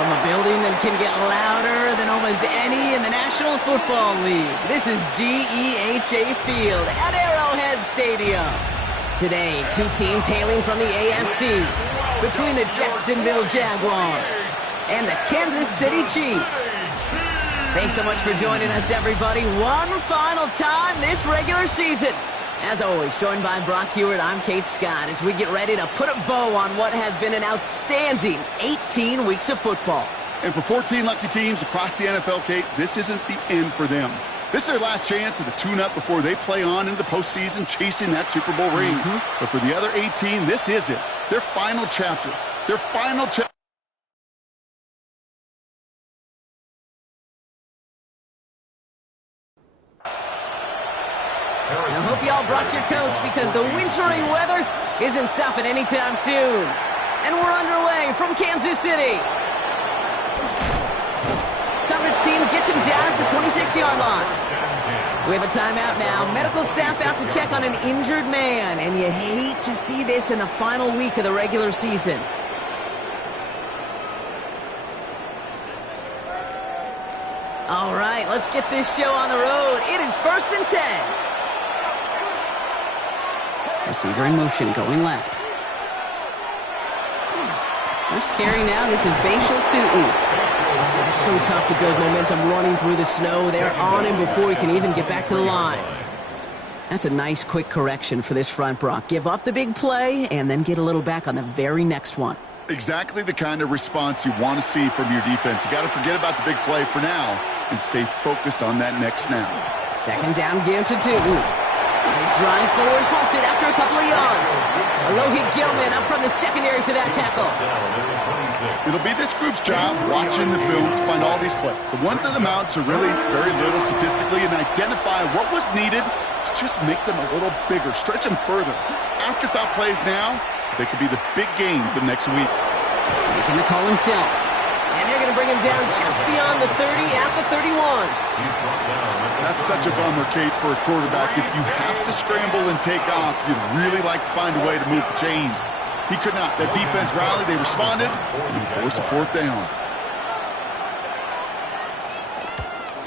From a building that can get louder than almost any in the National Football League, this is GEHA Field at Arrowhead Stadium. Today, two teams hailing from the AFC, between the Jacksonville Jaguars and the Kansas City Chiefs. Thanks so much for joining us, everybody. One final time this regular season. As always, joined by Brock Hewitt, I'm Kate Scott as we get ready to put a bow on what has been an outstanding 18 weeks of football. And for 14 lucky teams across the NFL, Kate, this isn't the end for them. This is their last chance at a tune-up before they play on into the postseason chasing that Super Bowl ring. But for the other 18, this is it. Their final chapter. Their final chapter. I hope you all brought your coats because the wintry weather isn't stopping anytime soon. And we're underway from Kansas City. Coverage team gets him down at the 26-yard line. We have a timeout now. Medical staff out to check on an injured man. And you hate to see this in the final week of the regular season. All right, let's get this show on the road. It is 1st and 10. Receiver in motion, going left. First carry now, this is Bashal Tutin. It's so tough to build momentum running through the snow. They're on him before he can even get back to the line. That's a nice quick correction for this front, Brock. Give up the big play and then get a little back on the very next one. Exactly the kind of response you want to see from your defense. You got to forget about the big play for now and stay focused on that next snap. Second down, give to Tutin. Nice ride forward, halted after a couple of yards. Alohi Gilman up from the secondary for that tackle. It'll be this group's job watching the film to find all these plays. The ones that amount to really very little statistically and identify what was needed to just make them a little bigger, stretch them further. Afterthought plays now, they could be the big gains of next week. Making the call himself. And they're going to bring him down just beyond the 30 at the 31. That's such a bummer, Kate, for a quarterback. If you have to scramble and take off, you'd really like to find a way to move the chains. He could not. That defense rallied, they responded, and he forced a fourth down.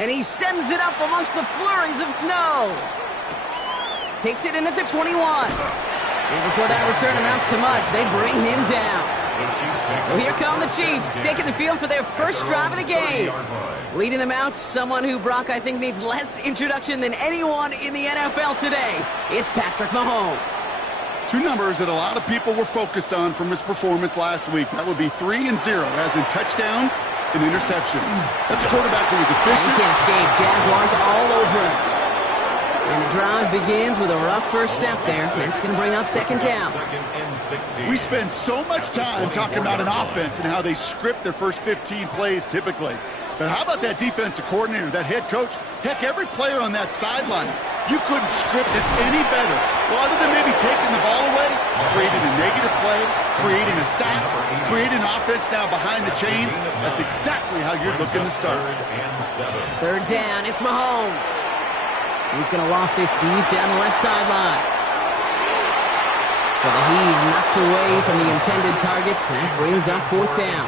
And he sends it up amongst the flurries of snow. Takes it in at the 21. And before that return amounts to much, they bring him down. So here come the Chiefs, taking the field for their first drive of the game. Leading them out, someone who, Brock, I think needs less introduction than anyone in the NFL today. It's Patrick Mahomes. Two numbers that a lot of people were focused on from his performance last week. That would be 3 and 0, as in touchdowns and interceptions. That's a quarterback who was efficient. He can't escape. Jaguars all over him. And the drive begins with a rough first step there. That's going to bring up second down. We spend so much time talking about an offense and how they script their first 15 plays typically. But how about that defensive coordinator, that head coach? Heck, every player on that sidelines, you couldn't script it any better. Well, other than maybe taking the ball away, creating a negative play, creating a sack, creating an offense now behind the chains, that's exactly how you're looking to start. Third down, it's Mahomes. He's going to loft this deep down the left sideline. So the heave knocked away from the intended targets. That brings up fourth down.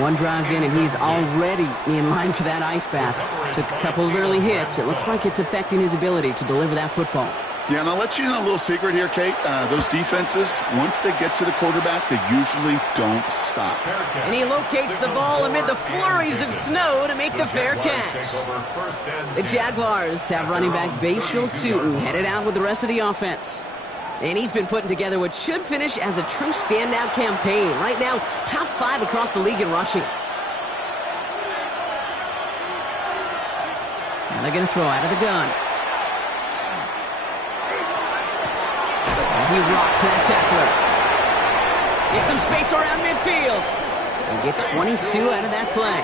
One drive in, and he's already in line for that ice bath. Took a couple of early hits. It looks like it's affecting his ability to deliver that football. Yeah, and I'll let you in a little secret here, Kate. Those defenses, once they get to the quarterback, they usually don't stop. And he locates the ball amid the flurries of snow to make the fair catch. The Jaguars have running back Bashal Tutin headed out with the rest of the offense. And he's been putting together what should finish as a true standout campaign. Right now, top 5 across the league in rushing. Now they're going to throw out of the gun. He rocks that tackler. Get some space around midfield. And get 22 out of that play.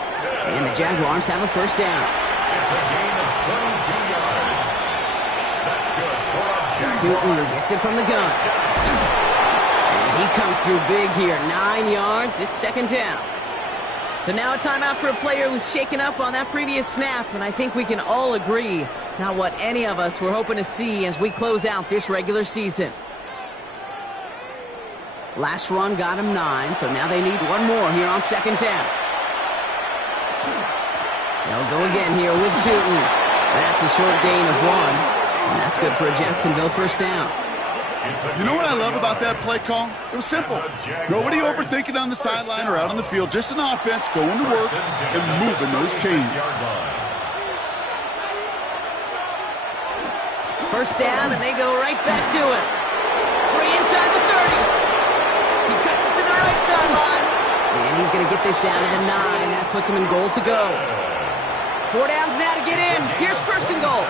And the Jaguars have a first down. It's a gain of 22 yards. That's good for a Jaguars. Gets it from the gun. And he comes through big here. 9 yards. It's second down. So now a timeout for a player who's shaken up on that previous snap. And I think we can all agree, not what any of us were hoping to see as we close out this regular season. Last run got him 9, so now they need one more here on second down. They'll go again here with Tootin. That's a short gain of 1, and that's good for a Jacksonville first down. You know what I love about that play call? It was simple. Nobody overthinking on the sideline or out on the field. Just an offense going to work and moving those chains. First down, and they go right back to it. 3 inside the 30. He cuts it to the right sideline. And he's going to get this down to the 9. That puts him in goal to go. 4 downs now to get in. Here's first and goal.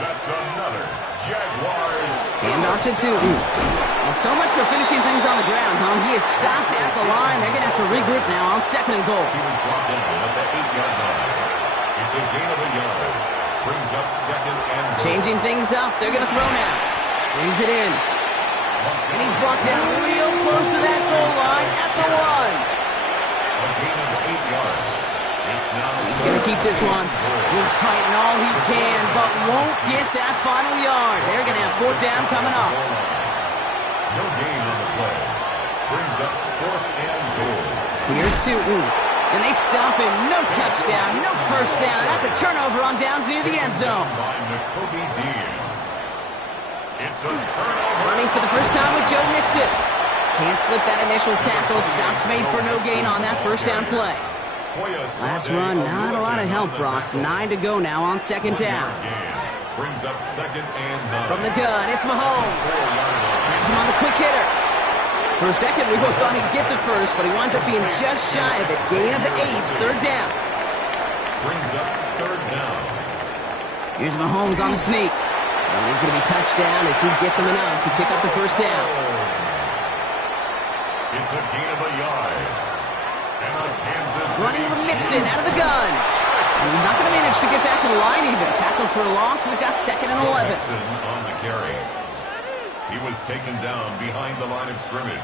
That's another Jaguars. And off to Tootin. Well, so much for finishing things on the ground, huh? He is stopped at the line. They're going to have to regroup now on second and goal. He was brought down at the 8-yard line. It's a gain of a yard. Brings up second and goal. Changing things up. They're going to throw now. Brings it in. And he's brought down real close to that goal line at the 1. A gain of 8 yards. He's going to keep this one. He's fighting all he can, but won't get that final yard. They're going to have 4th down coming up. No gain on the play. Brings up 4th and goal. Here's Tootin. And they stop him. No touchdown, no first down. That's a turnover on downs near the end zone. It's a turnover. Running for the first time with Joe Mixon. Can't slip that initial tackle. Stops made for no gain on that first down play. Last run, not a lot of help, Brock. 9 to go now on second down. Brings up second and 9. From the gun, it's Mahomes. That's him on the quick hitter. For a second, we both thought he'd get the first, but he winds up being just shy of it. Gain of 8, third down. Brings up third down. Here's Mahomes on the sneak. And he's going to be touched down as he gets him enough to pick up the first down. It's a gain of a yard. Running with Mixon out of the gun. And he's not going to manage to get back to the line even. Tackled for a loss. We've got second and 11. Mixon on the carry. He was taken down behind the line of scrimmage.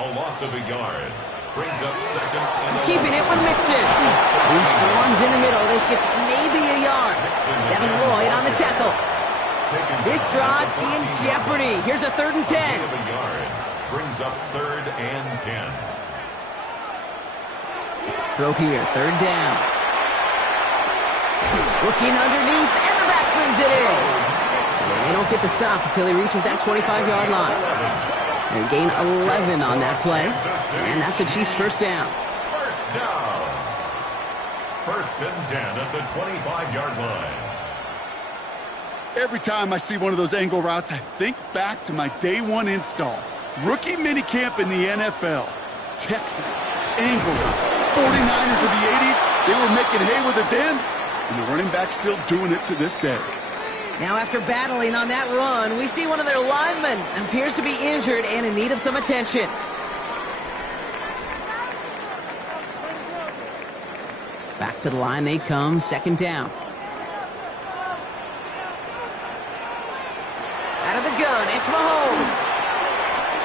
A loss of a yard. Brings up second and 11. Keeping it with Mixon. He swarms in the middle. This gets maybe a yard. Devin Lloyd on the tackle. This drive in jeopardy. Here's a 3rd and 10. Gain of a yard. Brings up 3rd and 10. Throw here, 3rd down. Looking underneath, and the back brings it in. And they don't get the stop until he reaches that 25-yard line. They gain 11 on that play, and that's a Chiefs first down. First down. 1st and 10 at the 25-yard line. Every time I see one of those angle routes, I think back to my day 1 install. Rookie minicamp in the NFL. Texas, angle route. 49ers of the 80s, they were making hay with it then, and the running back still doing it to this day. Now after battling on that run, we see one of their linemen appears to be injured and in need of some attention. Back to the line they come, second down. Out of the gun, it's Mahomes.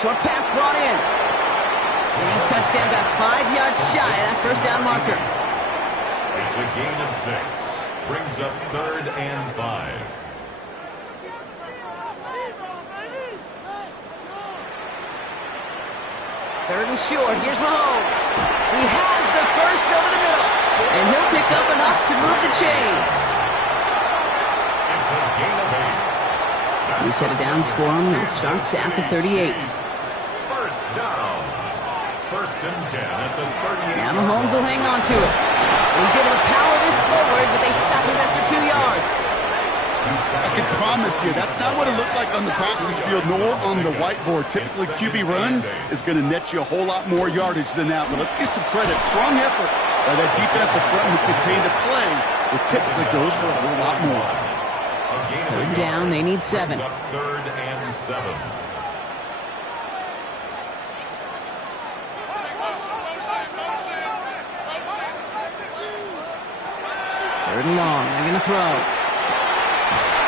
Short pass brought in. And he's touched down about 5 yards shy of that first down marker. It's a gain of 6. Brings up 3rd and 5. Third and short. Here's Mahomes. He has the first over the middle. And he'll pick up enough to move the chains. It's a gain of 8. New set of downs for him. It starts at the 38. First down. 1st and 10 at the 38. Now Mahomes will hang on to it. He's able to power this forward, but they stop him after 2 yards. I can promise you, that's not what it looked like on the practice field nor on the whiteboard. Typically, QB run is going to net you a whole lot more yardage than that. But let's give some credit. Strong effort by that defensive front who contained a play that typically goes for a whole lot more. Third down, they need 7. 3rd and 7. Third and long, they're going to throw.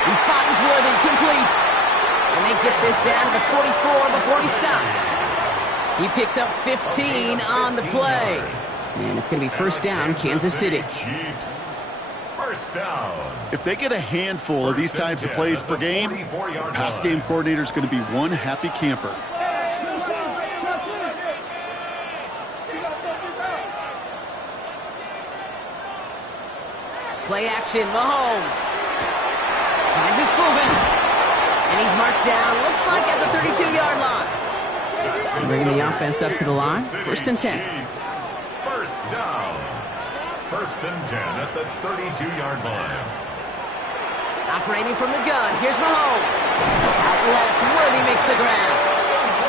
He finds Worthy, complete. And they get this down to the 44 before he stopped. He picks up 15 on the play. And it's going to be first down, Kansas City. Chiefs. First down. If they get a handful of these types of plays per game, the pass game coordinator is going to be one happy camper. Play action, Mahomes. Finds his fullback. And he's marked down, looks like at the 32-yard line. Bringing the offense up to the line. 1st and 10. First down. 1st and 10 at the 32-yard line. Operating from the gun, here's Mahomes. Out left, Worthy makes the ground.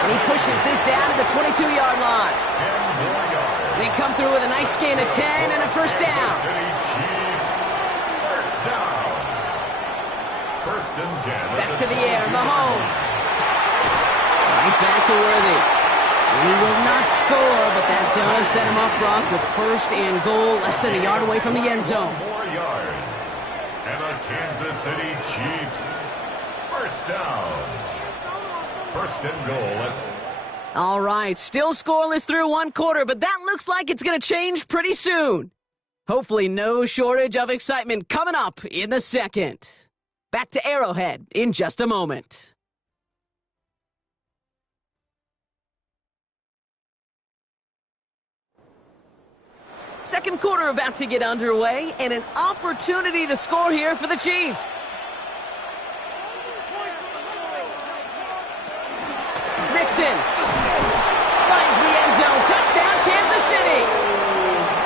And he pushes this down to the 22-yard line. 10 more yards. They come through with a nice gain of 10 and a first down. City Chiefs. First down. 1st and 10. Back to the air, Mahomes. Right back to Worthy. And he will not score, but that does set him up, Brock, with 1st and goal, less than a yard away from the end zone. 4 yards. And the Kansas City Chiefs. First down. 1st and goal. All right, still scoreless through 1 quarter, but that looks like it's going to change pretty soon. Hopefully no shortage of excitement coming up in the 2nd. Back to Arrowhead in just a moment. Second quarter about to get underway, and an opportunity to score here for the Chiefs. Mixon finds the end zone. Touchdown, Kansas City.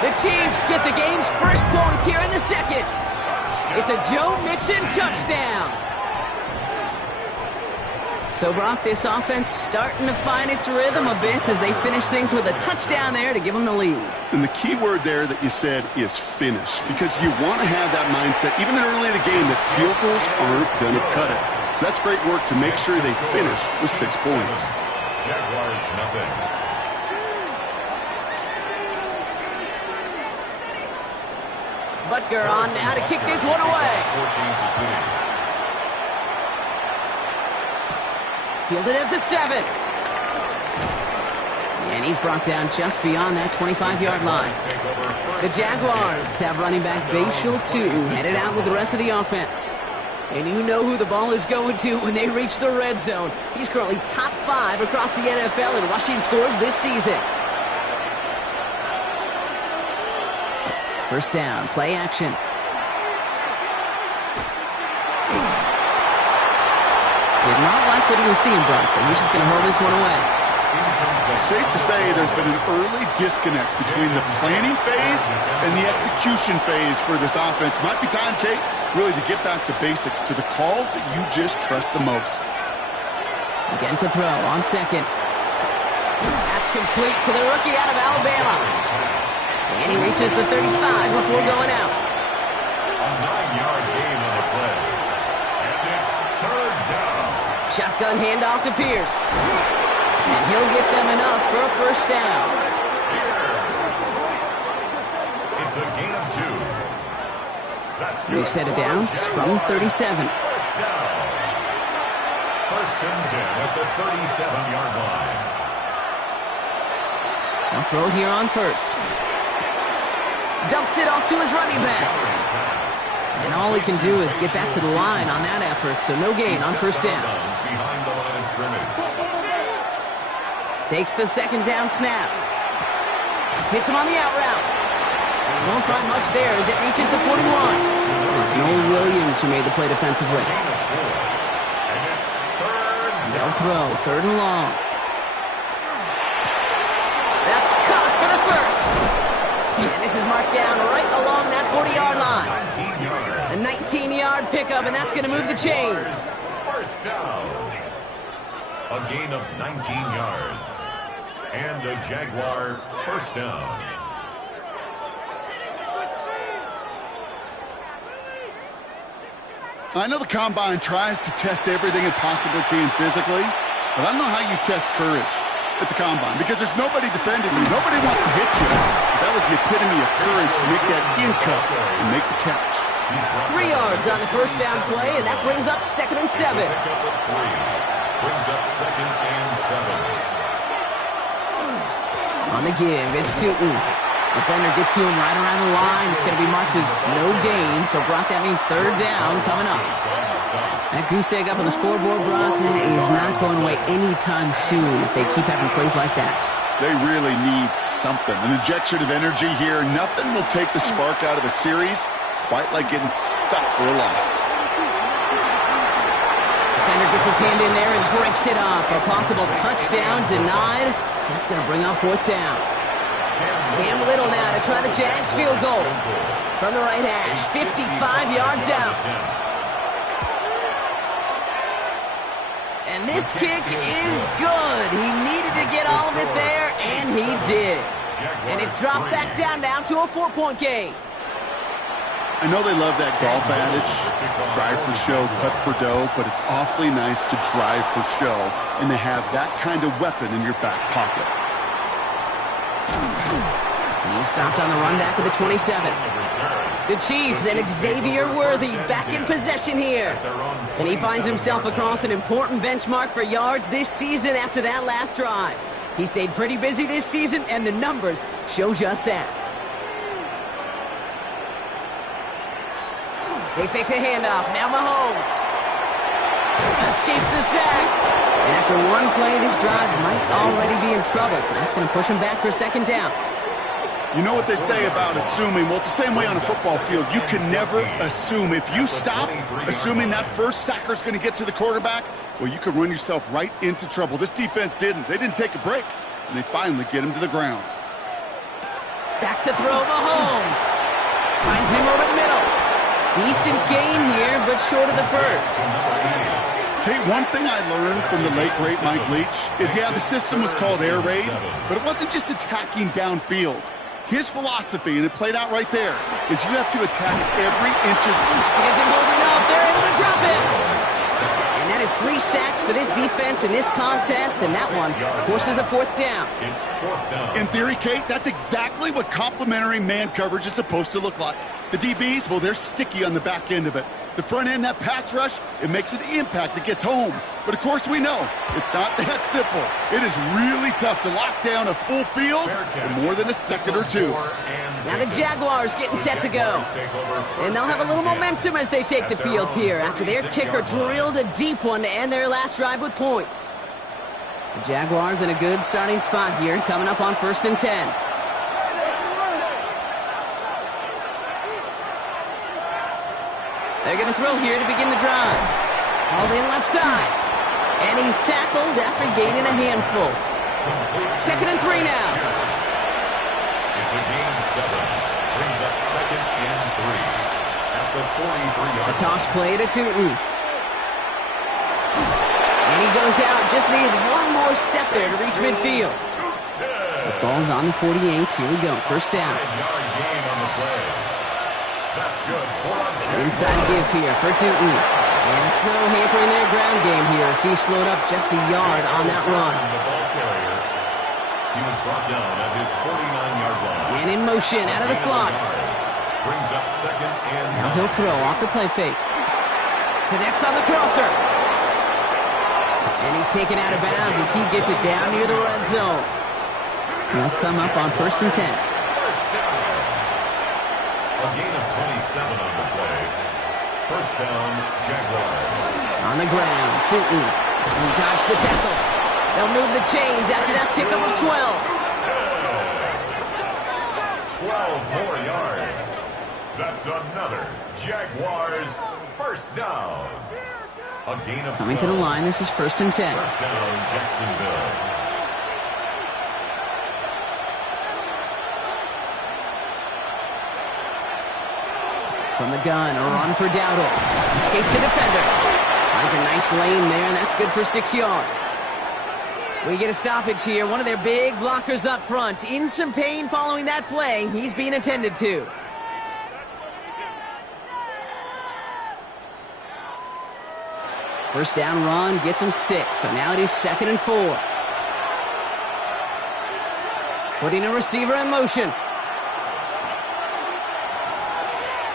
The Chiefs get the game's first points here in the 2nd. It's a Joe Mixon touchdown. So, Brock, this offense starting to find its rhythm a bit as they finish things with a touchdown there to give them the lead. And the key word there that you said is finish, because you want to have that mindset, even early in the game, that field goals aren't going to cut it. So that's great work to make sure they finish with 6 points. Jaguars, nothing. Butker on now to kick this one away. Fielded at the 7. And he's brought down just beyond that 25-yard line. The Jaguars have running back Bashal 2 headed out with the rest of the offense. And you know who the ball is going to when they reach the red zone. He's currently top 5 across the NFL in rushing scores this season. First down, play action. Did not like what he was seeing, Bronson. He's just going to hold this one away. Safe to say there's been an early disconnect between the planning phase and the execution phase for this offense. Might be time, Kate, really to get back to basics, to the calls that you just trust the most. Again to throw on 2nd. That's complete to the rookie out of Alabama. And he reaches the 35 before going out. A 9-yard gain on the play. And it's 3rd down. Shotgun handoff to Pierce. And he'll get them enough for a first down. It's a gain of 2. That's good. New set of downs from 37. First down. 1st and 10 at the 37-yard line. They'll throw here on 1st. Dumps it off to his running back. And all he can do is get back to the line on that effort, so no gain on 1st down. Behind the line of scrimmage. Takes the 2nd down snap. Hits him on the out route. And won't find much there as it reaches the 41. It's Noel Williams who made the play defensively. And it's 3rd. They'll throw 3rd and long. That's caught for the 1st. And this is marked down right along that 40-yard line. 19-yard. A 19-yard pickup, and that's going to move the chains. First down. A gain of 19 yards. And a Jaguar first down. I know the Combine tries to test everything it possibly can physically, but I don't know how you test courage at the Combine, because there's nobody defending you. Nobody wants to hit you. That was the epitome of courage to make that in-cut and make the catch. 3 yards on the first down play, and that brings up 2nd and 7. Brings up 2nd and 7. On the give, it's Tootin. Defender gets to him right around the line. It's going to be marked as no gain, so Brock, that means 3rd down coming up. That goose egg up on the scoreboard, Brock, is not going away anytime soon if they keep having plays like that. They really need something, an injection of energy here. Nothing will take the spark out of a series quite like getting stuck for a loss. Defender gets his hand in there and breaks it up. A possible touchdown denied. That's going to bring up fourth down. Cam Little now to try the Jags field goal. From the right hash, 55 yards out. And this kick is good. He needed to get all of it there, and he did. And it's dropped back down now to a 4-point game. I know they love that golf adage, drive for show, cut for dough, but it's awfully nice to drive for show and to have that kind of weapon in your back pocket. He stopped on the run back of the 27. The Chiefs and Xavier Worthy back in possession here. And he finds himself across an important benchmark for yards this season after that last drive. He stayed pretty busy this season, and the numbers show just that. They fake the handoff. Now Mahomes escapes the sack. And after one play, this drive might already be in trouble. That's going to push him back for second down. You know what they say about assuming? Well, it's the same way on a football field. You can never assume. If you stop assuming that first sacker's going to get to the quarterback, well, you could run yourself right into trouble. This defense didn't. They didn't take a break, and they finally get him to the ground. Back to throw Mahomes. Finds him over the middle. Decent gain here, but short of the first. Kate, one thing I learned from the late, great Mike Leach is, yeah, the system was called air raid, but it wasn't just attacking downfield. His philosophy, and it played out right there, is you have to attack every inch of... He gets him holding up. They're able to drop him. And that is 3 sacks for this defense in this contest, and that one forces a fourth down. In theory, Kate, that's exactly what complementary man coverage is supposed to look like. The DBs, well, they're sticky on the back end of it. The front end, that pass rush, it makes an impact. It gets home. But, of course, we know it's not that simple. It is really tough to lock down a full field for more than a second or two. Now the Jaguars getting set to go. And they'll have a little momentum as they take the field here after their kicker drilled a deep one to end their last drive with points. The Jaguars in a good starting spot here, coming up on 1st and 10. They're going to throw here to begin the drive. All in left side. And he's tackled after gaining a handful. 2nd and 3 now. It's a gain 7. Brings up 2nd and 3. At the 43-yard line. A toss play to Tootin. And he goes out. Just needed one more step there to reach midfield. The ball's on the 48. Here we go. First down. 5-yard gain on the play. That's good. Inside give here for Tootin. And the snow hampering their ground game here as he slowed up just a yard on that run. The ball carrier. He was brought down at his 49-yard line. And in motion out of the slot. Brings up 2nd and 9. Now he'll throw off the play fake. Connects on the crosser. And he's taken out of bounds as he gets it down near the red zone. He'll come up on 1st and 10. A gain of 27 on the play. First down, Jaguars. On the ground, Tootin. He dodged the tackle. They'll move the chains after that pickup of 12. 12 more yards. That's another Jaguars first down. A gain of 12. Coming to the line, this is 1st and 10. First down, Jacksonville. From the gun, a run for Dowdle. Escapes the defender. Finds a nice lane there, and that's good for 6 yards. We get a stoppage here. One of their big blockers up front. In some pain following that play. He's being attended to. First down run gets him 6. So now it is 2nd and 4. Putting a receiver in motion.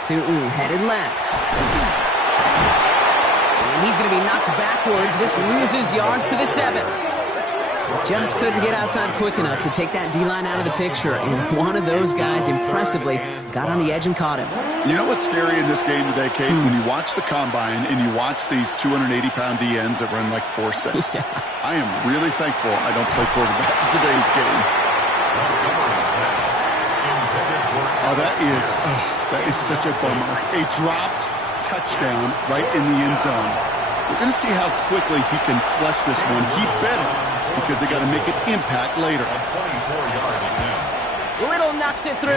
Tootin headed left. And he's going to be knocked backwards. This loses yards to the 7. Just couldn't get outside quick enough to take that D-line out of the picture. And one of those guys impressively got on the edge and caught him. You know what's scary in this game today, Kate? When you watch the combine and you watch these 280-pound DNs that run like 4.6. Yeah. I am really thankful I don't play quarterback in today's game. Oh, that is such a bummer. A dropped touchdown right in the end zone. We're going to see how quickly he can flush this one. He better, because they got to make an impact later. A 24-yard attempt. Little knocks it through,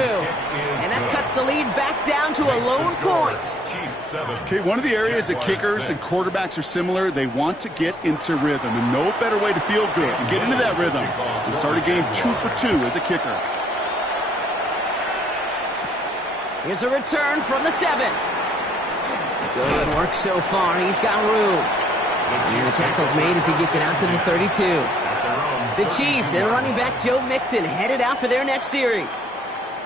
and that cuts the lead back down to a lone point. Chiefs 7. Okay, one of the areas that kickers and quarterbacks are similar, they want to get into rhythm, and no better way to feel good and get into that rhythm and start a game 2 for 2 as a kicker. Here's a return from the 7. Good work so far. He's got room. And the tackle's made as he gets it out to the 32. The Chiefs and running back Joe Mixon headed out for their next series.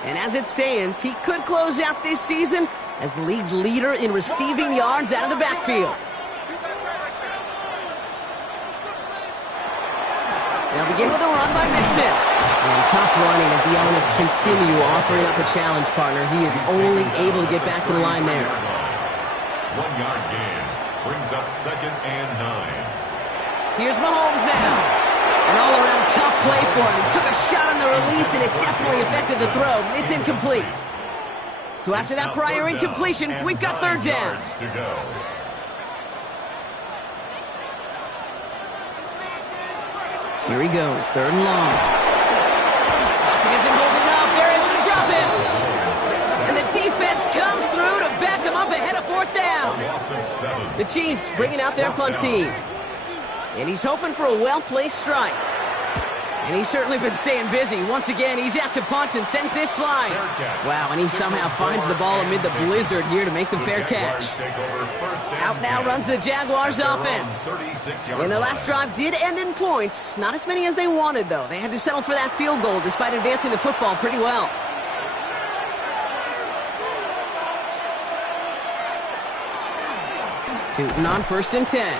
And as it stands, he could close out this season as the league's leader in receiving yards out of the backfield. They'll begin with a run by Mixon. And tough running as the elements continue offering up a challenge partner. He is only able to get back to the line there. 1-yard gain brings up 2nd and 9. Here's Mahomes now. An all-around tough play for him. He took a shot on the release, and it definitely affected the throw. It's incomplete. So after that prior incompletion, we've got 3rd down. To go. Here he goes, 3rd and long. He isn't holding up. They're able to drop him. And the defense comes through to back him up ahead of 4th down. Loss of 7. The Chiefs bringing out their punt team. And he's hoping for a well-placed strike. And he's certainly been staying busy. Once again, he's out to punt and sends this flying. Wow, and he somehow finds the ball amid the blizzard here to make the fair catch. Out now runs the Jaguars offense. And their last drive did end in points. Not as many as they wanted, though. They had to settle for that field goal despite advancing the football pretty well. Tootin on 1st and 10.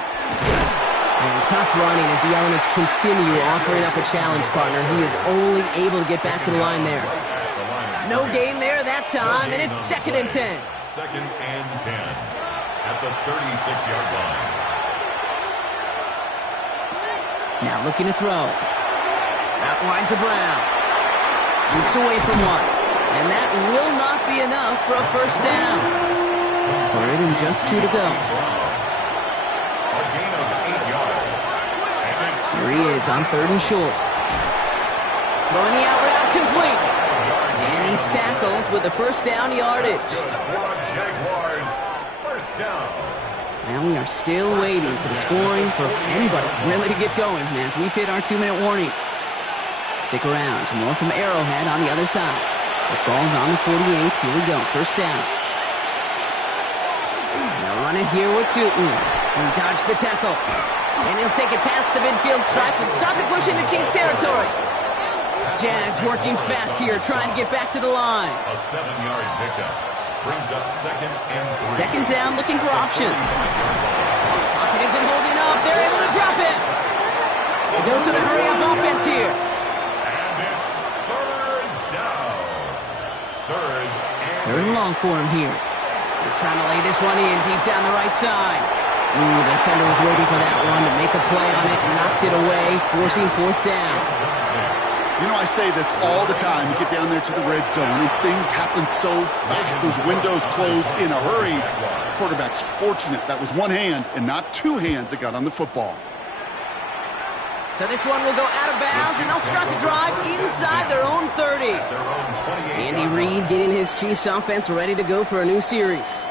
And tough running as the elements continue offering up a challenge partner. He is only able to get back to the line there. No gain there that time, and it's 2nd and 10. 2nd and 10 at the 36-yard line. Now looking to throw. Out wide to Brown. Jukes away from one. And that will not be enough for a 1st down. 3rd and just 2 to go. Here he is on 3rd and short. Throwing the out route complete. And he's tackled with the 1st down yardage. Jaguars, 1st down. Now we are still waiting for the scoring for anybody really to get going as we've hit our 2-minute warning. Stick around. More from Arrowhead on the other side. The ball's on the 48. Here we go. 1st down. They'll run it here with Tootin. He dodged the tackle. And he'll take it past the midfield stripe and start the push into Chiefs territory. Jags working fast here, trying to get back to the line. A 7-yard pickup brings up 2nd and 3. 2nd down, looking for options. Pocket isn't holding up. They're able to drop it. A dose of the hurry-up offense here. And it's 3rd down. 3rd and long for him here. He's trying to lay this one in deep down the right side. The defender was waiting for that one to make a play on it, knocked it away, forcing 4th down. You know, I say this all the time. You get down there to the red zone, and things happen so fast. Those windows close in a hurry. Quarterback's fortunate that was one hand and not 2 hands that got on the football. So this one will go out of bounds, and they'll start the drive inside their own 30. Andy Reid getting his Chiefs offense ready to go for a new series.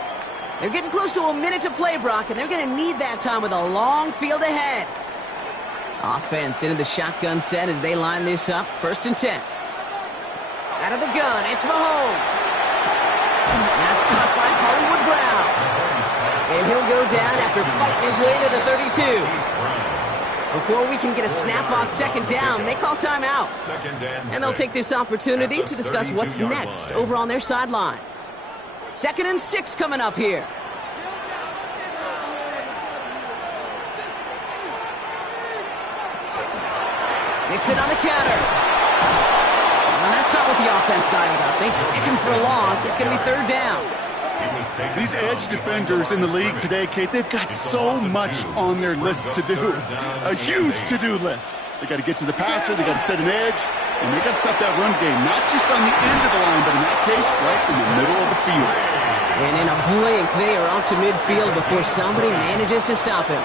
They're getting close to a minute to play, Brock, and they're going to need that time with a long field ahead. Offense into the shotgun set as they line this up. 1st and 10. Out of the gun, it's Mahomes. That's caught by Hollywood Brown. And he'll go down after fighting his way to the 32. Before we can get a snap on 2nd down, they call timeout. And they'll take this opportunity to discuss what's next over on their sideline. 2nd and 6 coming up here. Mixon on the counter. Well, that's not what the offense dialed up. They stick him for a loss. It's going to be 3rd down. These edge defenders in the league today, Kate, they've got so much on their list to do. A huge to-do list. They got to get to the passer, they got to set an edge, And they got to stop that run game, not just on the end of the line, but in that case, right in the middle of the field. And in a blink, they are off to midfield before somebody manages to stop him.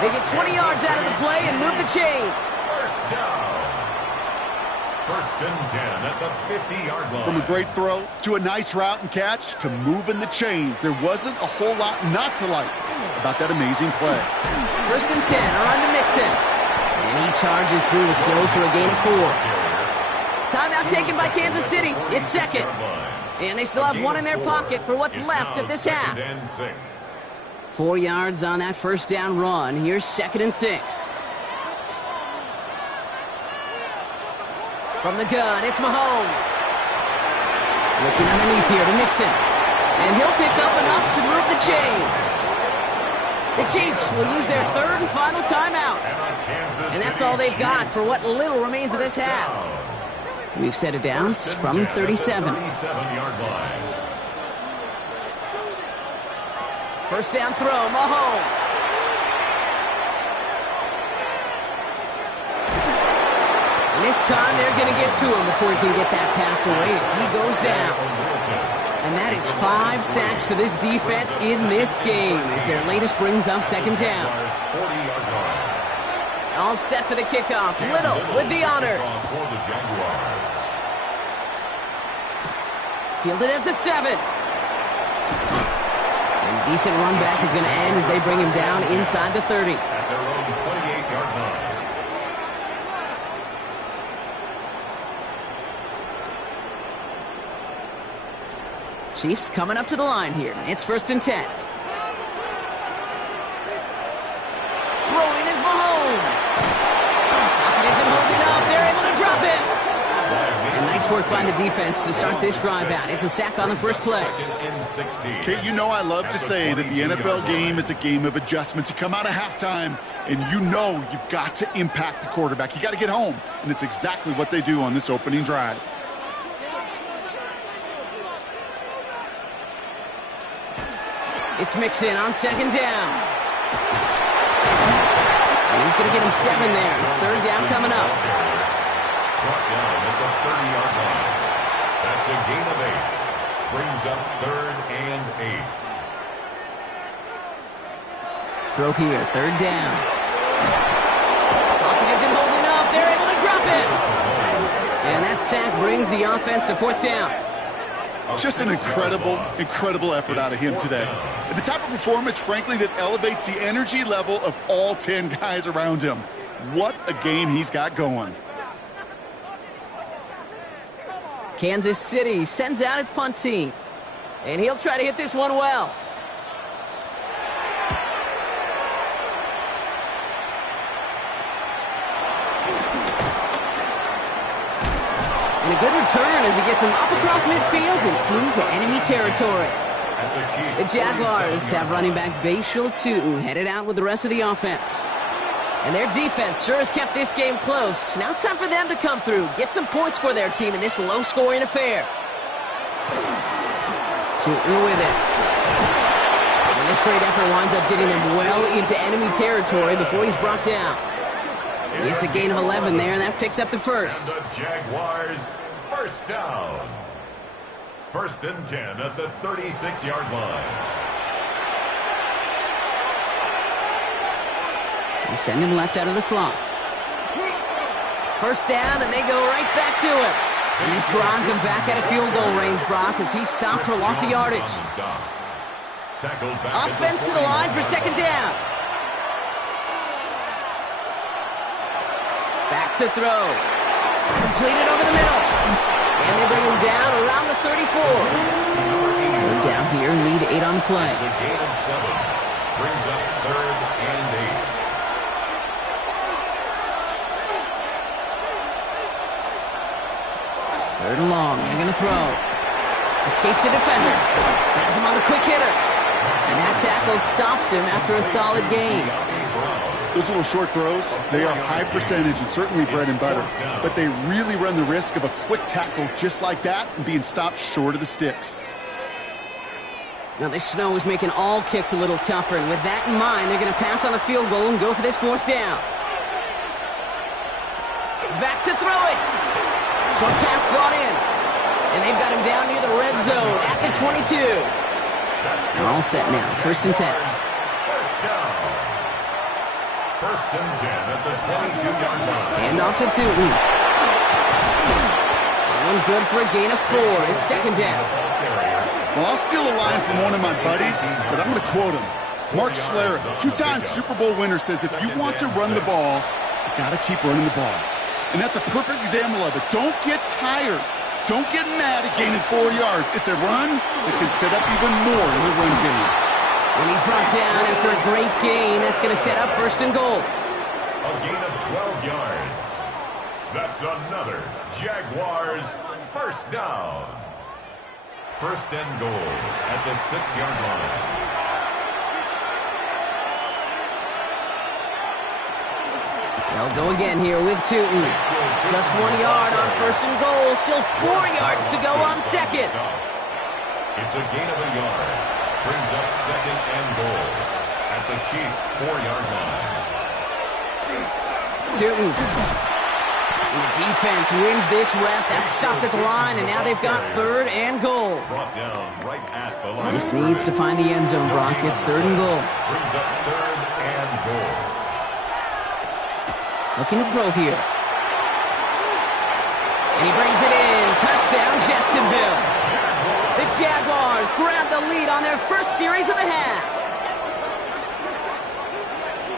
They get 20 yards out of the play and move the chains. First down. First and 10 at the 50-yard line. From a great throw to a nice route and catch to moving the chains, there wasn't a whole lot not to like about that amazing play. First and 10 are on to Mixon. And he charges through the snow for a gain of 4. Timeout taken by Kansas City. It's second. And they still have one in their pocket for what's left of this half. 4 yards on that first down run. Here's second and 6. From the gun, it's Mahomes. Looking underneath here to Mixon. And he'll pick up enough to move the chains. The Chiefs will use their third and final timeout. And that's all they've got for what little remains of this half. We've set it down from 37. 37-yard line. First down throw, Mahomes. And this time they're going to get to him before he can get that pass away as he goes down. And that is 5 sacks for this defense in this game as their latest brings up second down. All set for the kickoff. Little with the honors. Fielded at the 7. And decent run back is going to end as they bring him down inside the 30. At their own 28-yard line. Chiefs coming up to the line here. It's first and 10. Throwing is Mahomes. Pocket isn't holding up. They're able to drop it. And nice work by the defense to start this drive out. It's a sack on the first play. Kate, you know I love to say that the NFL game is a game of adjustments. You come out of halftime, and you know you've got to impact the quarterback. You got to get home, and it's exactly what they do on this opening drive. It's Mixon on second down. And he's going to get him 7 there. It's third down coming up. Brought down at the 30-yard line. That's a gain of 8. Brings up third and 8. Throw here, third down. Pocket isn't holding up. They're able to drop it. And that sack brings the offense to fourth down. Just an incredible effort out of him today. The type of performance, frankly, that elevates the energy level of all 10 guys around him. What a game he's got going. Kansas City sends out its punt team. And he'll try to hit this one well. And a good return as he gets him up across midfield and into enemy territory. The Jaguars have running back Bashal Tutin headed out with the rest of the offense. And their defense sure has kept this game close. Now it's time for them to come through, get some points for their team in this low-scoring affair. Tutin with it. And this great effort winds up getting them well into enemy territory before he's brought down. It's a gain of 11 there, and that picks up the first. And the Jaguars, first down. First and 10 at the 36-yard line. They send him left out of the slot. First down, and they go right back to it. And this drives him back out of field goal range, Brock, as he's stopped for loss of yardage. Offense to the line for second down. Back to throw. Completed over the middle. And they bring him down around the 34. Third down here, lead 8 on the play. It's a gain of 7. Brings up third and 8. Third and long, they're going to throw. Escapes the defender. Has him on the quick hitter. And that tackle stops him after a solid gain. Those little short throws, they are high percentage and certainly bread and butter. But they really run the risk of a quick tackle just like that and being stopped short of the sticks. Now this snow is making all kicks a little tougher. And with that in mind, they're going to pass on a field goal and go for this fourth down. Back to throw it. Short pass brought in. And they've got him down near the red zone at the 22. They're all set now. 1st and 10. First down. 1st and 10 at the 22-yard line. Hand off to Tootin. One good for a gain of 4. It's 2nd down. Well, I'll steal a line from one of my buddies, but I'm going to quote him. Mark Schlereth, 2-time Super Bowl winner, says if you want to run the ball, you got to keep running the ball. And that's a perfect example of it. Don't get tired. Don't get mad at gaining 4 yards. It's a run that can set up even more in the run game. When he's brought down after a great gain, that's going to set up 1st and goal. A gain of 12 yards. That's another Jaguars 1st down. 1st and goal at the 6-yard line. They'll go again here with Tootin. Just 1 yard on 1st and goal. Still 4 yards to go on 2nd. It's a gain of a yard. Brings up 2nd and goal at the Chiefs' 4-yard line. Tootin. And the defense wins this rep. That's stopped at the line, and now they've got 3rd and goal. Brought down right at the line. This needs to find the end zone, Brock. It's 3rd and goal. Brings up 3rd and goal. Looking to throw here. And he brings it in. Touchdown, Jacksonville. The Jaguars grab the lead on their first series of the half.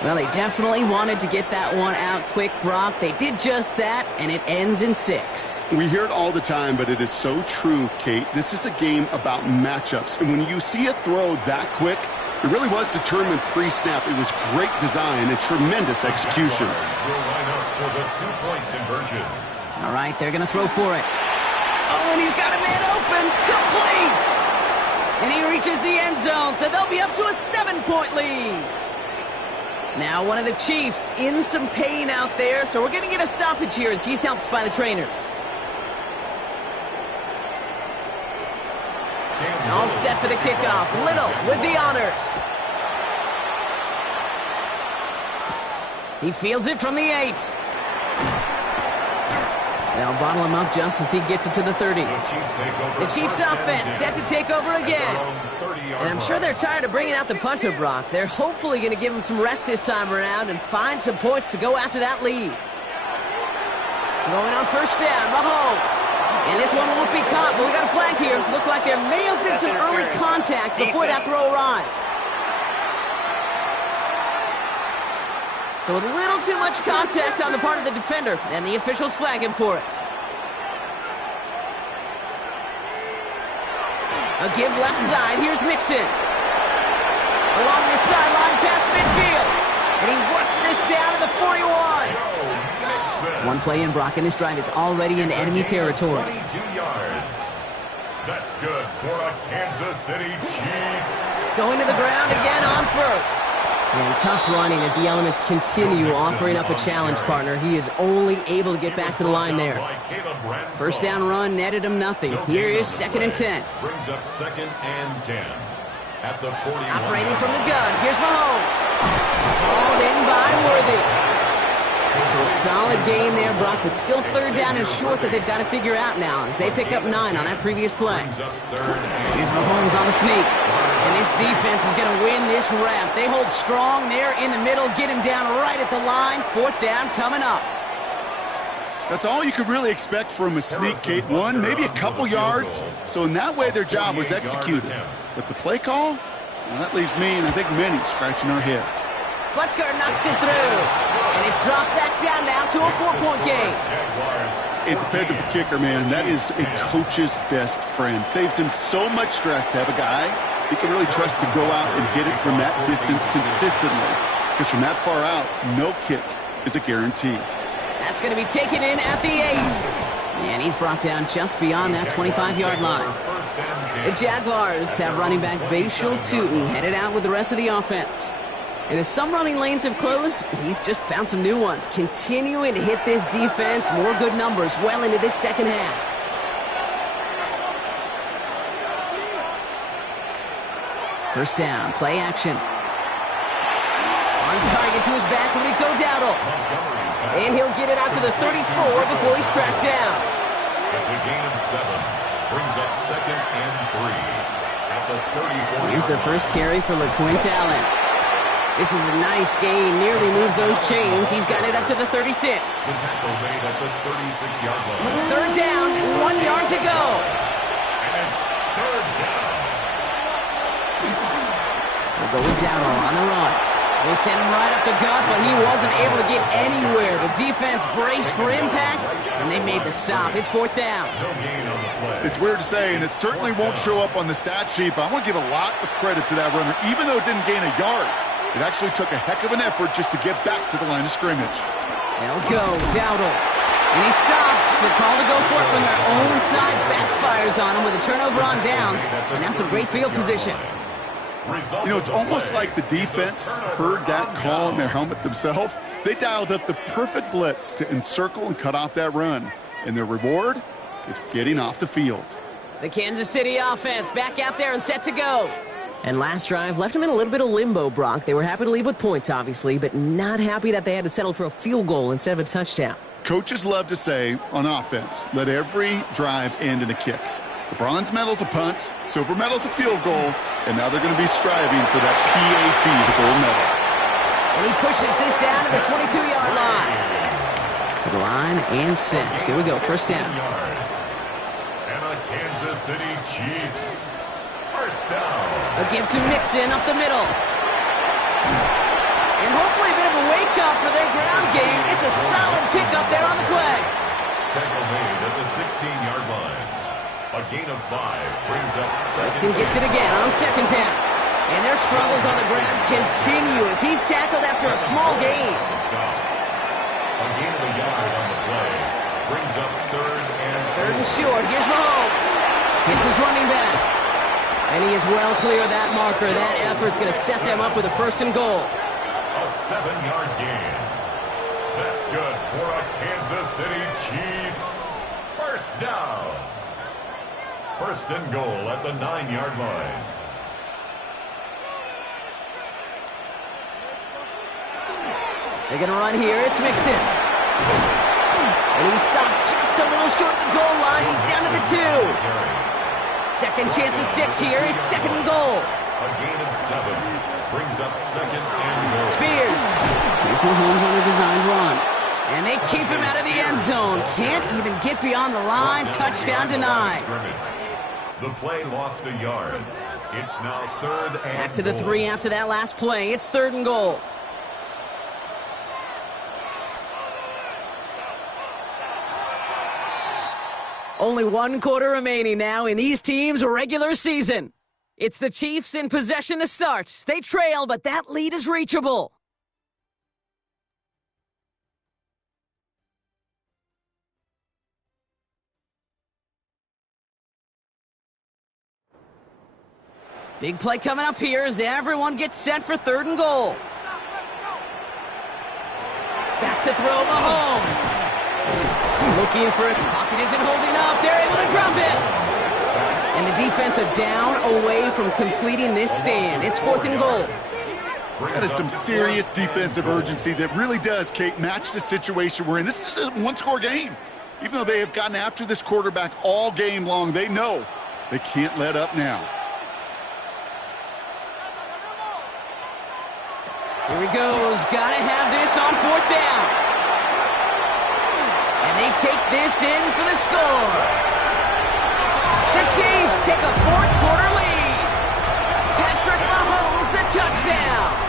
Well, they definitely wanted to get that one out quick, Brock. They did just that, and it ends in 6. We hear it all the time, but it is so true, Kate. This is a game about matchups. And when you see a throw that quick, it really was determined pre-snap. It was great design and tremendous execution. Will line up for the 2-point conversion. All right, they're going to throw for it. Oh, and he's got a man open. Complete! And he reaches the end zone, so they'll be up to a 7-point lead. Now one of the Chiefs in some pain out there, so we're going to get a stoppage here as he's helped by the trainers. All set for the kickoff. Little with the honors. He fields it from the 8. They'll bottle him up just as he gets it to the 30. The Chiefs offense set to take over again. And I'm sure they're tired of bringing out the punter, Brock. They're hopefully going to give him some rest this time around and find some points to go after that lead. Throwing on 1st down, Mahomes. And this one won't be caught, but we got a flag here. Looked like there may have been some early contact before that throw arrived. So a little too much contact on the part of the defender, and the officials flag him for it. A give left side. Here's Mixon. Along the sideline past midfield. And he works this down to the 41. One play in, Brock, and this drive is already in enemy territory. 22 yards. That's good for a Kansas City Chiefs. Going to the ground again on 1st. And tough running as the elements continue offering up a challenge, partner. He is only able to get back to the line there. 1st down run netted him nothing. Here is 2nd and 10. Brings up 2nd and 10 at the 41. Operating from the gun. Here's Mahomes. Called in by Worthy. So a solid gain there, Brock, but still 3rd down and short that they've got to figure out now as they pick up 9 on that previous play. Here's Mahomes on the sneak. And this defense is going to win this rep. They hold strong there in the middle, get him down right at the line. 4th down coming up. That's all you could really expect from a sneak, Kate. 1, maybe a couple yards. So in that way, their job was executed. But the play call, well, that leaves me and I think many scratching our heads. Butker knocks it through. And it's dropped back down now to a 4-point game. A dependable kicker, man, that is a coach's best friend. Saves him so much stress to have a guy he can really trust to go out and hit it from that distance consistently. Because from that far out, no kick is a guarantee. That's going to be taken in at the 8. And he's brought down just beyond that 25-yard line. The Jaguars have running back Bashal Tootin headed out with the rest of the offense. And as some running lanes have closed, he's just found some new ones. Continuing to hit this defense, more good numbers well into this 2nd half. First down, play action. On target to his back, Rico Dowdle. And he'll get it out to the 34 before he's tracked down. It's a gain of 7. Brings up 2nd and 3 at the 34. Here's the first carry for LeQuint Allen. This is a nice gain. Nearly moves those chains. He's got it up to the 36. The tackle made at the 36-yard line. Third down, 1 yard to go. And it's third down. They're going down on the run. They sent him right up the gut, but he wasn't able to get anywhere. The defense braced for impact, and they made the stop. It's fourth down. No gain on the play. It's weird to say, and it certainly won't show up on the stat sheet, but I want to give a lot of credit to that runner. Even though it didn't gain a yard, it actually took a heck of an effort just to get back to the line of scrimmage. They'll go, Dowdle. And he stops. The call to go for it from their own side backfires on him with a turnover on downs, and that's a great field position. You know, it's almost like the defense heard that call in their helmet themselves. They dialed up the perfect blitz to encircle and cut off that run. And their reward is getting off the field. The Kansas City offense back out there and set to go. And last drive left them in a little bit of limbo, Brock. They were happy to leave with points, obviously, but not happy that they had to settle for a field goal instead of a touchdown. Coaches love to say on offense, let every drive end in a kick. The bronze medal's a punt, silver medal's a field goal, and now they're going to be striving for that PAT, the gold medal. And he pushes this down to the 22-yard line. To the line and sets. Here we go, first down. And a Kansas City Chiefs. First down. A give to Mixon up the middle. And hopefully a bit of a wake-up for their ground game. It's a solid pickup there on the play. Tackle made at the 16-yard line. A gain of 5 brings up Mixon gets it again on second down. And their struggles on the ground continue as he's tackled after a small gain. A gain of a yard on the play. Brings up third and short. Here's Mahomes. Hits his running back. And he is well clear of that marker. That effort's going to set them up with a first and goal. A 7-yard gain. That's good for a Kansas City Chiefs. First down. First and goal at the 9-yard line. They're going to run here. It's Mixon. And he's stopped just a little short of the goal line. He's down to the 2. Second chance at 6 here. It's second and goal. A gain of 7. Brings up second and goal. Spears. Here's Mahomes on a designed run. And they keep him out of the end zone. Can't even get beyond the line. Touchdown denied. The play lost a yard. It's now third and back to the 3 after that last play. It's third and goal. Only 1 quarter remaining now in these teams' regular season. It's the Chiefs in possession to start. They trail, but that lead is reachable. Big play coming up here as everyone gets set for third and goal. Back to throw Mahomes. Looking for it. Pocket isn't holding up. They're able to drop it. And the defense are down away from completing this stand. It's fourth and goal. That is some serious defensive urgency that really does, Kate, match the situation we're in. This is a one-score game. Even though they have gotten after this quarterback all game long, they know they can't let up now. Here he goes. Got to have this on fourth down. And they take this in for the score. The Chiefs take a fourth quarter lead. Patrick Mahomes, the touchdown.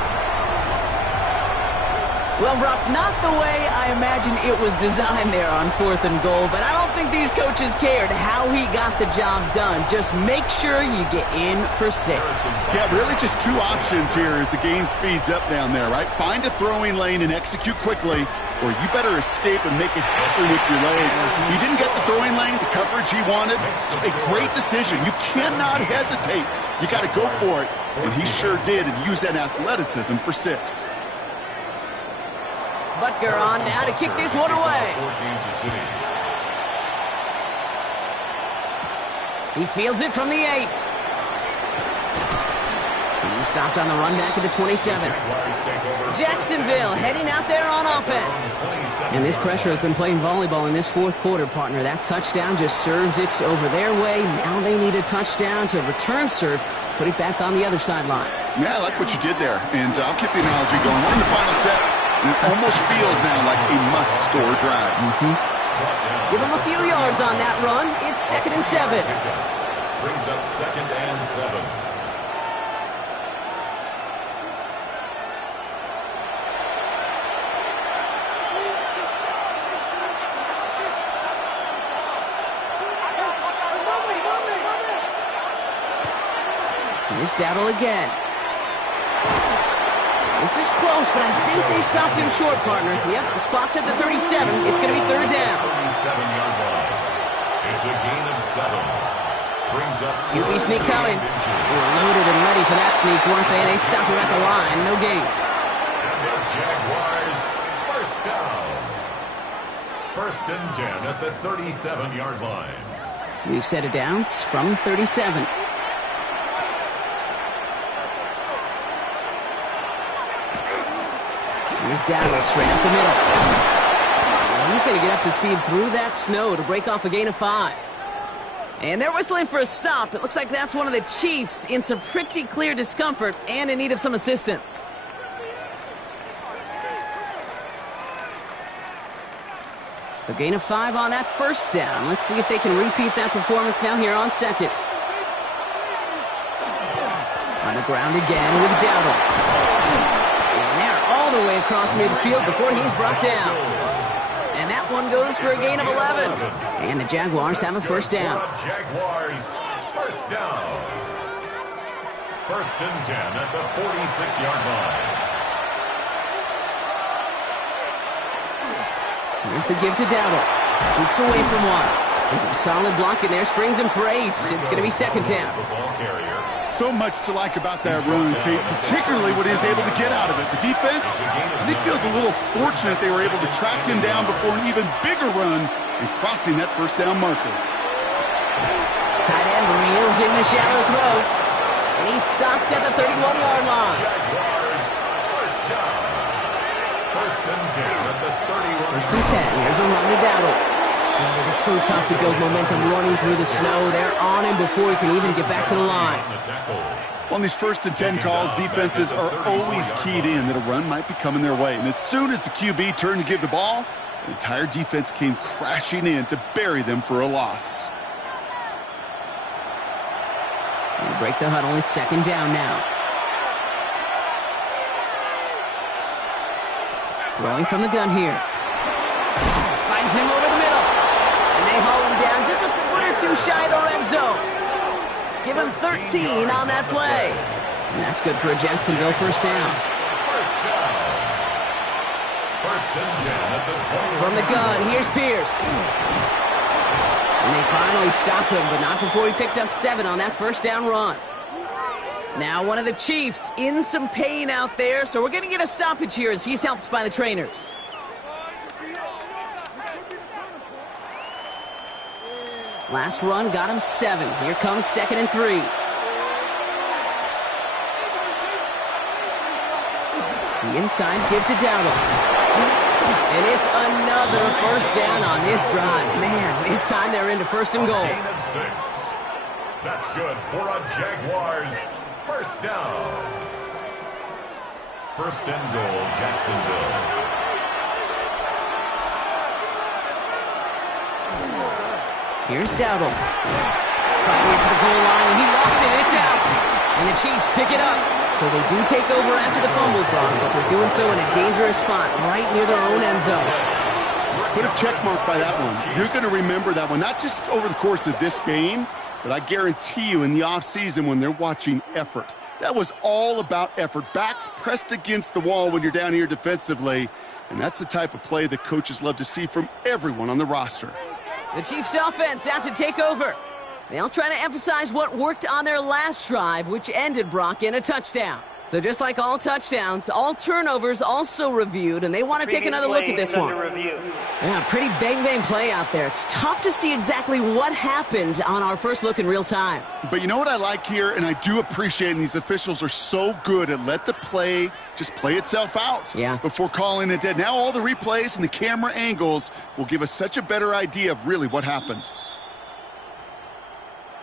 Well, Brock, not the way I imagine it was designed there on fourth and goal, but I don't think these coaches cared how he got the job done. Just make sure you get in for 6. Yeah, really just 2 options here as the game speeds up down there, right? Find a throwing lane and execute quickly, or you better escape and make it happen with your legs. He didn't get the throwing lane, the coverage he wanted. So a great decision. You cannot hesitate. You got to go for it, and he sure did, and use that athleticism for 6. Butker on now to kick this one away. He fields it from the 8. He stopped on the run back at the 27. Jacksonville heading out there on offense. And this pressure has been playing volleyball in this fourth quarter, partner. That touchdown just served it over their way. Now they need a touchdown to return serve, put it back on the other sideline. Yeah, I like what you did there. And I'll keep the analogy going. We're in the final set. And it almost feels now like a must-score drive. Give them a few yards on that run. It's 2nd and 7. Brings up 2nd and 7. Here's Dowdle again. This is close, but I think they stopped him short, partner. Yep, the spot's at the 37. It's going to be 3rd down. 37-yard line. It's a gain of 7. Brings up QB sneak coming. They were loaded and ready for that sneak, weren't they? They stop him at the line. No gain. And the Jaguars, 1st down. 1st and 10 at the 37-yard line. We've set it down from 37. Here's Dowdle straight up the middle. He's going to get up to speed through that snow to break off a gain of 5. And they're whistling for a stop. It looks like that's one of the Chiefs in some pretty clear discomfort and in need of some assistance. So gain of 5 on that 1st down. Let's see if they can repeat that performance now here on 2nd. On the ground again with Dowdle. All the way across midfield before he's brought down. And that one goes for a gain of 11. And the Jaguars have a 1st down. Jaguars, 1st down. 1st and 10 at the 46-yard line. Here's the give to Dowdle. Jukes away from one. And some solid block in there, springs him for 8. It's going to be 2nd down. So much to like about that run, Kate, particularly what he was able to get out of it. The defense, I think, feels a little fortunate they were able to track him down before an even bigger run and crossing that 1st down marker. Tight end reels in the shallow throw, and he's stopped at the 31-yard line. Jaguars, 1st down. 1st and 10 at the 31. 1st and 10. Here's a run to Dowdle. Man, it is so tough to build momentum running through the snow. They're on him before he can even get back to the line. On these 1st and 10 calls, defenses are always keyed in that a run might be coming their way. And as soon as the QB turned to give the ball, the entire defense came crashing in to bury them for a loss. They break the huddle. It's 2nd down now. Throwing from the gun here. Finds him over the middle. And they haul him down just a foot or 2 shy of the red zone. Give him 13 on that play. And that's good for a Jacksonville 1st down. 1st down. 1st and 10 at the 20. From the gun, here's Pierce. And they finally stop him, but not before he picked up 7 on that 1st down run. Now one of the Chiefs in some pain out there, so we're going to get a stoppage here as he's helped by the trainers. Last run got him 7. Here comes 2nd and 3. The inside give to Dowdle. And it's another 1st down on this drive. Man, this time they're into 1st and goal. Gain of 6. That's good for a Jaguars 1st down. 1st and goal, Jacksonville. Here's Dowdle. Fighting for the goal line, and he lost it. It's out. And the Chiefs pick it up. So they do take over after the fumble ball, but they're doing so in a dangerous spot right near their own end zone. Put a check mark by that one. You're going to remember that one, not just over the course of this game, but I guarantee you in the offseason when they're watching effort. That was all about effort. Backs pressed against the wall when you're down here defensively, and that's the type of play that coaches love to see from everyone on the roster. The Chiefs offense out to take over. They'll try to emphasize what worked on their last drive, which ended, Brock, in a touchdown. So just like all touchdowns, all turnovers also reviewed, and they want to take another look at this one. Yeah, pretty bang-bang play out there. It's tough to see exactly what happened on our first look in real time. But you know what I like here, and I do appreciate, and these officials are so good at let the play just play itself out before calling it dead. Now all the replays and the camera angles will give us such a better idea of really what happened.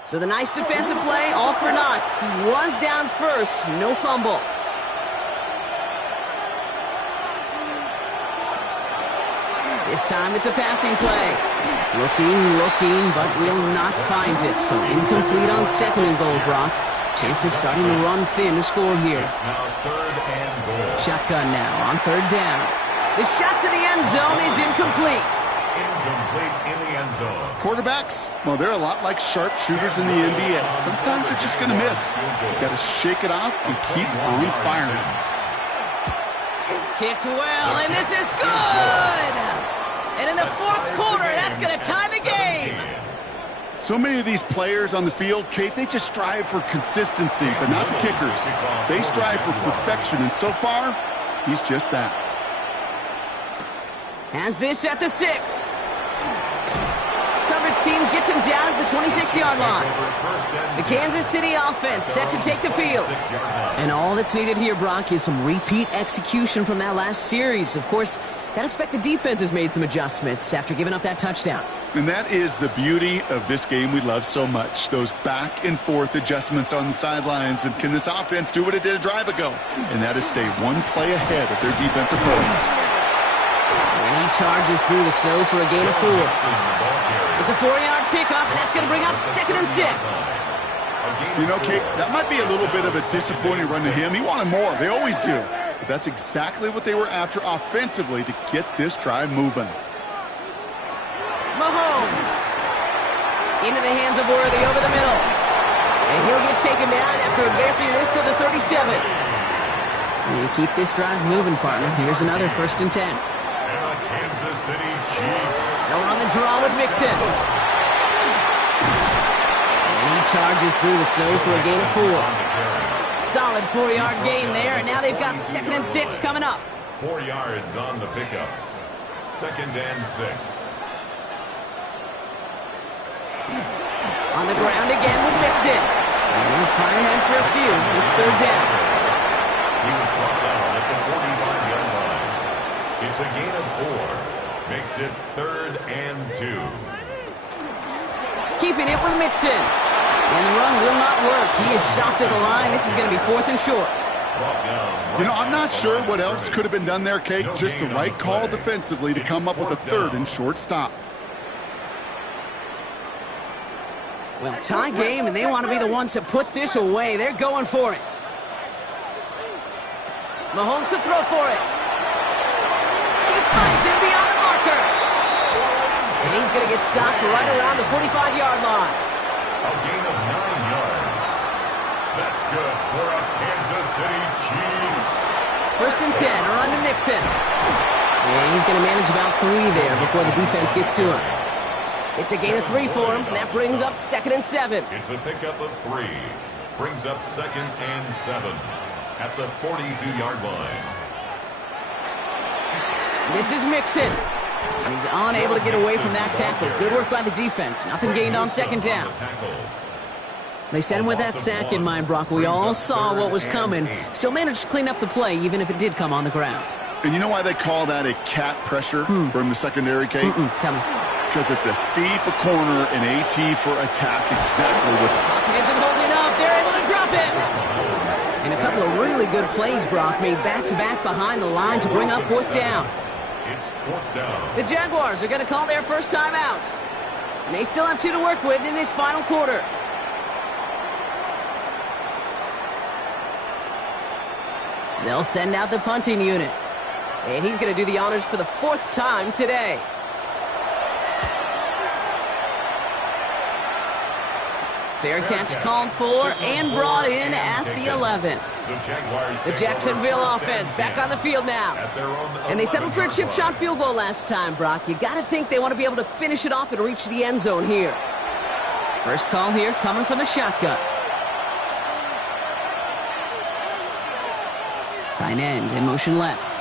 So the nice defensive play, all for naught. He was down first, no fumble. This time it's a passing play. Looking, but will not find it. So incomplete on 2nd and goal, Brock. Chances starting to run thin to score here. It's now 3rd and goal. Shotgun now on 3rd down. The shot to the end zone is incomplete. Incomplete in the end zone. Quarterbacks, well, they're a lot like sharpshooters in the NBA. Sometimes they're just going to miss. You've got to shake it off and keep on firing. Kicked well, and this is good! And in the 4th quarter, that's going to tie the game. So many of these players on the field, Kate, they just strive for consistency, but not the kickers. They strive for perfection, and so far, he's just that. Has this at the 6. Coverage team gets him down at the 26-yard line. The Kansas City offense set to take the field. And all that's needed here, Brock, is some repeat execution from that last series. Of course, gotta expect the defense has made some adjustments after giving up that touchdown. And that is the beauty of this game we love so much. Those back and forth adjustments on the sidelines. And can this offense do what it did a drive ago? And that is stay one play ahead of their defensive foes. And he charges through the snow for a gain of 4. It's a 4-yard pickup, and that's going to bring up 2nd and 6. You know, Kate, that might be a little bit of a disappointing run to him. He wanted more. They always do. But that's exactly what they were after offensively to get this drive moving. Mahomes. Into the hands of Worthy over the middle. And he'll get taken down after advancing this to the 37. You keep this drive moving, partner. Here's another 1st and 10. And the Kansas City Chiefs. They'll run the draw with Mixon. And he charges through the snow for a gain of 4. Solid 4-yard gain there, and now they've got 2nd and 6 coming up. 4 yards on the pickup. 2nd and 6. On the ground again with Mixon. And he'll fire him for a few. It's 3rd down. He was brought down at the 45-yard line. It's a gain of 4. Makes it 3rd and 2. Keeping it with Mixon. And the run will not work. He is stopped at the line. This is going to be 4th and short. You know, I'm not sure what else could have been done there, Kate. Just the right call defensively to come up with a 3rd and short stop. Well, tie game, and they want to be the ones to put this away. They're going for it. Mahomes to throw for it. He finds him beyond the marker. And he's going to get stopped right around the 45-yard line. A gain of 9 yards. That's good for a Kansas City Chiefs. 1st and 10, a run to Mixon. And he's going to manage about 3 there before the defense gets to him. It's a gain of 3 for him, and that brings up 2nd and 7. It's a pickup of 3. Brings up 2nd and 7 at the 42-yard line. This is Mixon. And he's unable to get away from that tackle. Good work by the defense. Nothing gained on 2nd down. They sent him with that sack in mind, Brock. We all saw what was coming. Still managed to clean up the play, even if it did come on the ground. And you know why they call that a cat pressure from the secondary, Kate? Tell me. Because it's a C for corner and a T for attack. Exactly what. Pocket isn't holding up. They're able to drop it. And a couple of really good plays, Brock, made back-to-back behind the line to bring up 4th down. It's 4th down. The Jaguars are going to call their first time out. And they still have 2 to work with in this final quarter. They'll send out the punting unit. And he's going to do the honors for the 4th time today. Fair catch called for and brought in at the 11. The Jacksonville offense back on the field now. And they settled for a chip shot field goal last time, Brock. You got to think they want to be able to finish it off and reach the end zone here. First call here coming from the shotgun. Tight end in motion left.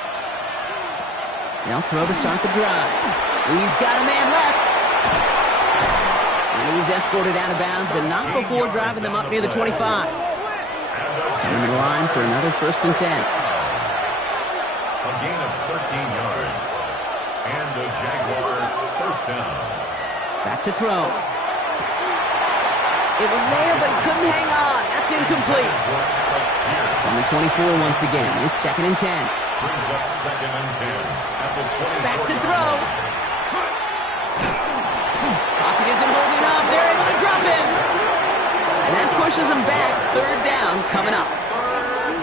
They'll throw to start the drive. He's got a man left. And he's escorted out of bounds, but not before driving them up near the 25. Coming to the line for another 1st and 10. A gain of 13 yards. And the Jaguar 1st down. Back to throw. It was there, but he couldn't hang on. That's incomplete. On the 24 once again. It's 2nd and 10. Brings up 2nd and 10 at the 24. Back to throw. Pocket isn't holding up. They're able to drop him. And that pushes them back. 3rd down coming up.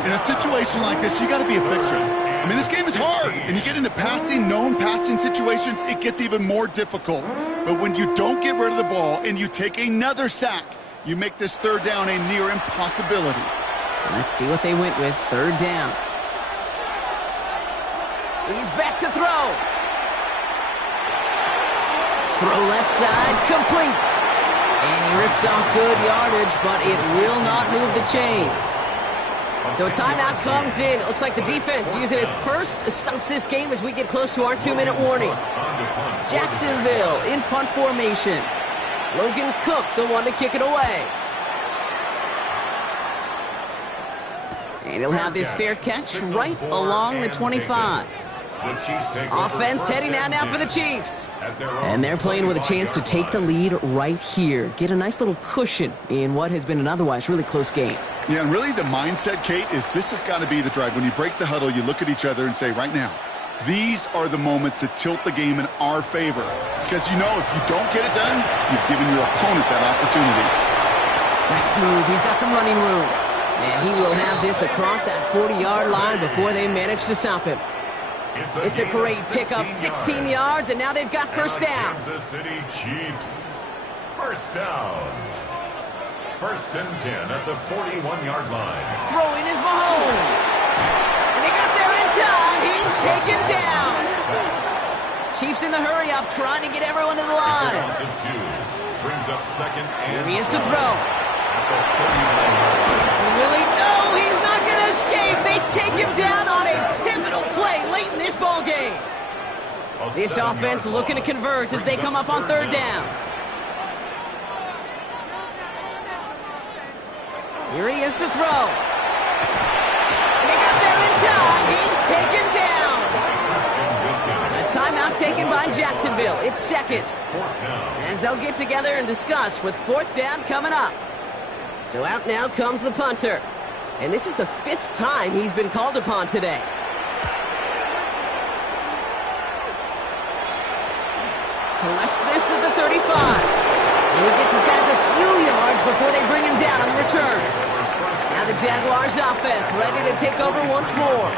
In a situation like this, you got to be a fixer. I mean, this game is hard, and you get into known passing situations, it gets even more difficult. But when you don't get rid of the ball and you take another sack, you make this 3rd down a near impossibility. Let's see what they went with. 3rd down. He's back to throw. Throw left side, complete. And he rips off good yardage, but it will not move the chains. So a timeout comes in. It looks like the defense using its first stops this game as we get close to our 2-minute warning. Jacksonville in punt formation. Logan Cook, the one to kick it away. And he'll have this fair catch right along the 25. Offense heading out now for the Chiefs. And they're playing with a chance to take the lead right here. Get a nice little cushion in what has been an otherwise really close game. Yeah, and really the mindset, Kate, is this has got to be the drive. When you break the huddle, you look at each other and say, right now, these are the moments that tilt the game in our favor. Because you know if you don't get it done, you've given your opponent that opportunity. Nice move. He's got some running room. And he will have this across that 40-yard line before they manage to stop him. It's a great pickup, 16 yards, and now they've got 1st down. Kansas City Chiefs, 1st down. 1st and 10 at the 41-yard line. Throwing is Mahomes. And they got there in time. He's taken down. Chiefs in the hurry-up, trying to get everyone to the line. Brings up 2nd and Here he is to throw. Really? No, he's not going to escape. They take him down on a pivotal play late in this ball game. This offense looking to convert as they come up on 3rd down. Here he is to throw. And they got there in time. He's taken down. A timeout taken by Jacksonville. It's 2nd. As they'll get together and discuss with 4th down coming up. So out now comes the punter. And this is the 5th time he's been called upon today. Collects this at the 35. And he gets his guys a few yards before they bring him down on the return. Now the Jaguars offense ready to take over once more.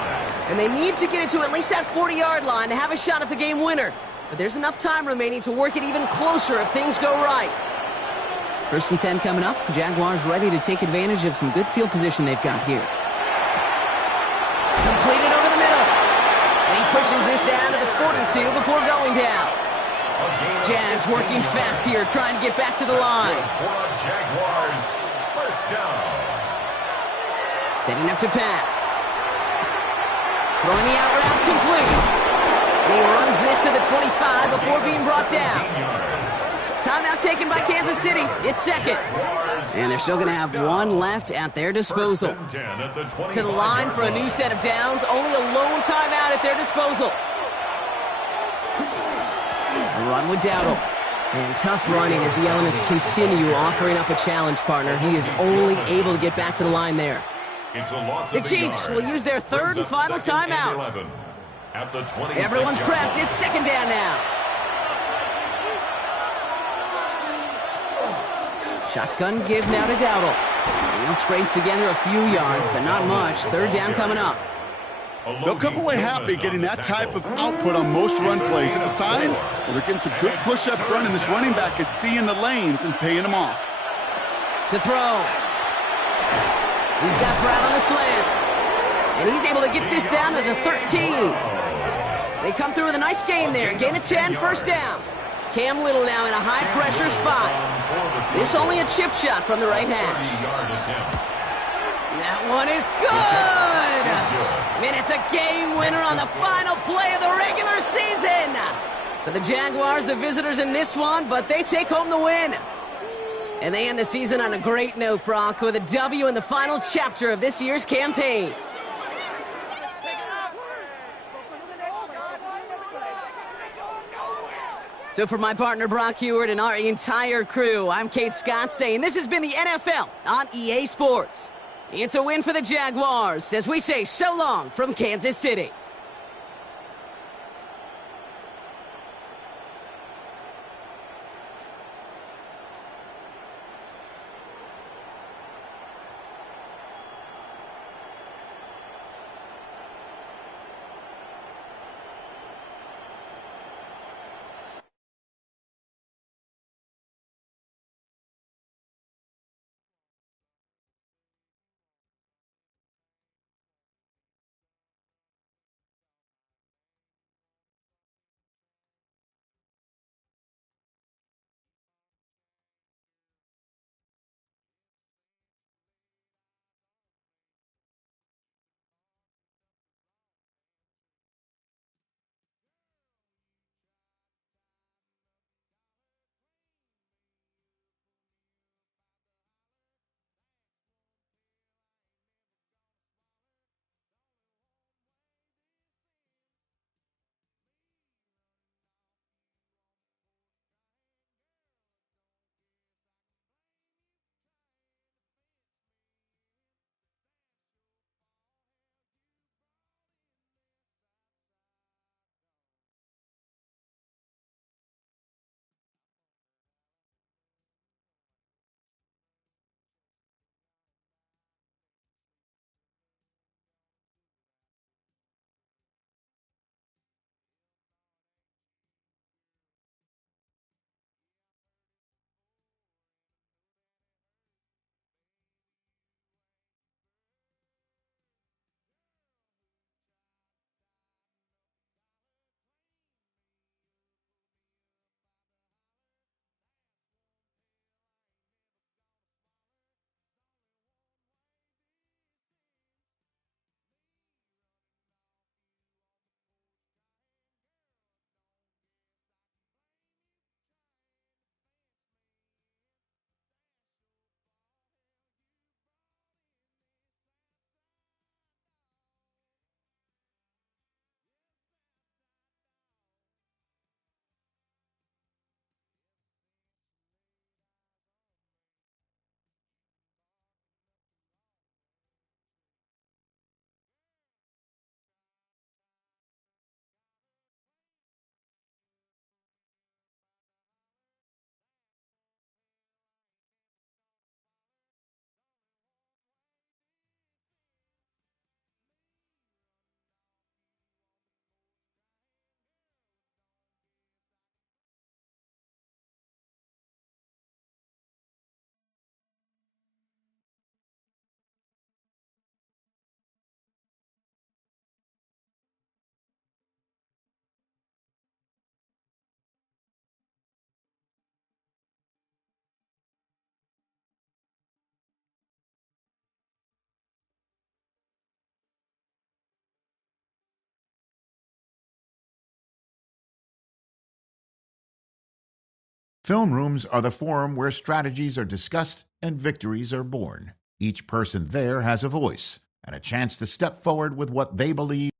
And they need to get it to at least that 40-yard line to have a shot at the game winner. But there's enough time remaining to work it even closer if things go right. 1st and 10 coming up. Jaguars ready to take advantage of some good field position they've got here. Completed over the middle. And he pushes this down to the 42 before going down. Jags working fast here, trying to get back to the line. Jaguars, 1st down. Setting up to pass. Throwing the out route complete. And he runs this to the 25 before being brought down. Timeout taken by Kansas City. It's 2nd. And they're still going to have one left at their disposal. To the line for a new set of downs. Only a lone timeout at their disposal. A run with Dowdle. And tough running as the elements continue offering up a challenge, partner. He is only able to get back to the line there. The Chiefs will use their 3rd and final timeout. Everyone's prepped. It's 2nd down now. Shotgun give now to Dowdle. He'll scrape together a few yards, but not much. 3rd down coming up. They'll come away happy getting that type of output on most run plays. It's a sign well, they're getting some good push up front, and this running back is seeing the lanes and paying them off. To throw. He's got Brown on the slant. And he's able to get this down to the 13. They come through with a nice gain there. Gain of 10, 1st down. Cam Little now in a high-pressure spot. This only a chip shot from the right hash. That one is good! And it's a game winner on the final play of the regular season. So the Jaguars, the visitors in this one, but they take home the win. And they end the season on a great note, Brock, with a W in the final chapter of this year's campaign. So for my partner, Brock Huard, and our entire crew, I'm Kate Scott saying this has been the NFL on EA Sports. It's a win for the Jaguars as we say so long from Kansas City. Film rooms are the forum where strategies are discussed and victories are born. Each person there has a voice and a chance to step forward with what they believe